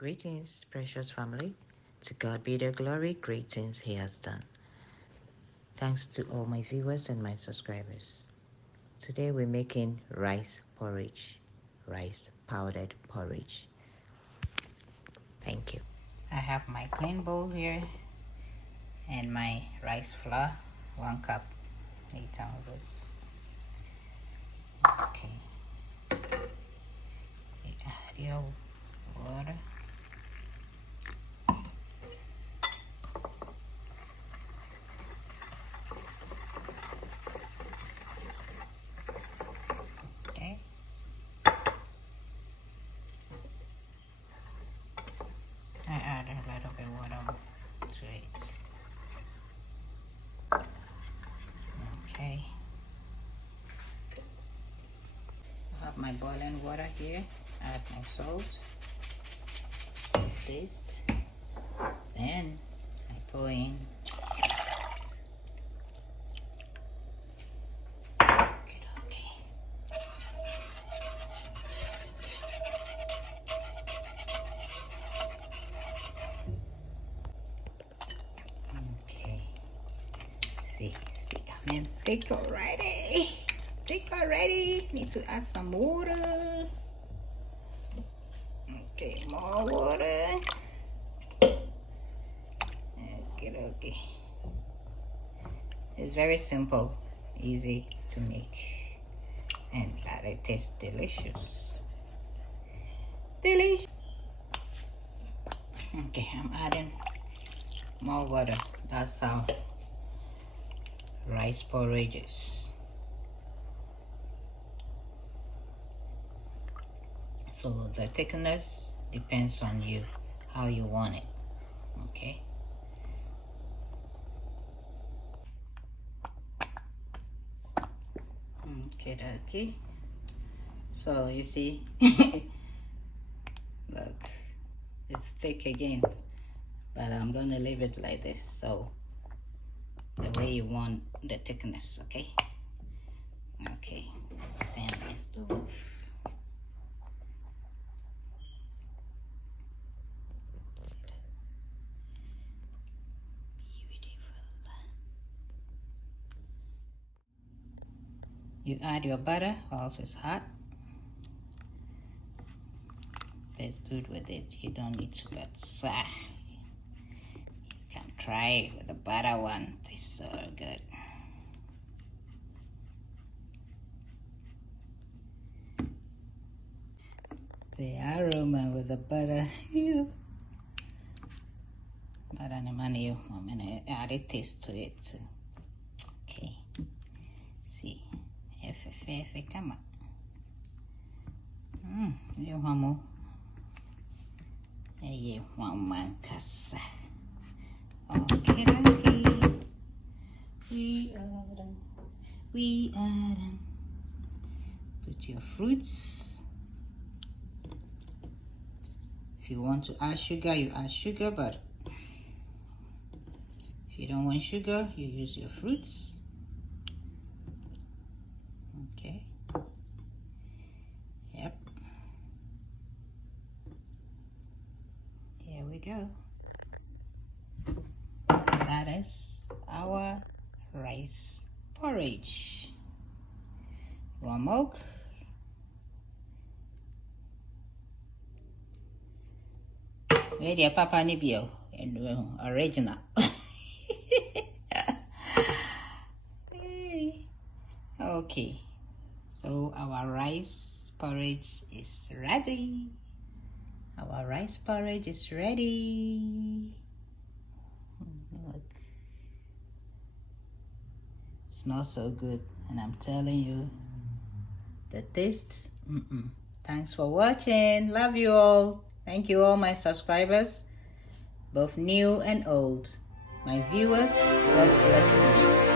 Greetings, precious family. To God be the glory, great things He has done. Thanks to all my viewers and my subscribers. Today we're making rice porridge, rice powdered porridge. Thank you. I have my clean bowl here and my rice flour, 1 cup, 8 ounces. Okay. You add your water. Okay. I add a little bit of water to it. Okay. I have my boiling water here. Add my salt to taste. Then I pour in it's becoming thick already. Need to add some water. Okay, more water. Okay. It's very simple, easy to make, and that it tastes delicious. Delicious. Okay, I'm adding more water. That's how rice porridge is. So the thickness depends on you, how you want it. Okay. Okay. So you see, look, it's thick again, but I'm gonna leave it like this, so the way you want the thickness. Okay. Then let's do it. You add your butter whilst it's hot. That's good with it. You don't need to but you can try it with the butter one. It's so good. The aroma with the butter. But I'm gonna add a taste to it too. Okay. See. Come on. You want you want man casa. Okay. We are done. Put your fruits. If you want to add sugar, you add sugar, but if you don't want sugar, you use your fruits. Okay. Yep. Here we go. That is our rice porridge. Want milk? Where your papa nibio and original. Okay. So our rice porridge is ready. Our rice porridge is ready. Look. It smells so good, and I'm telling you, the taste. Thanks for watching. Love you all. Thank you all my subscribers, both new and old. My viewers, God bless you.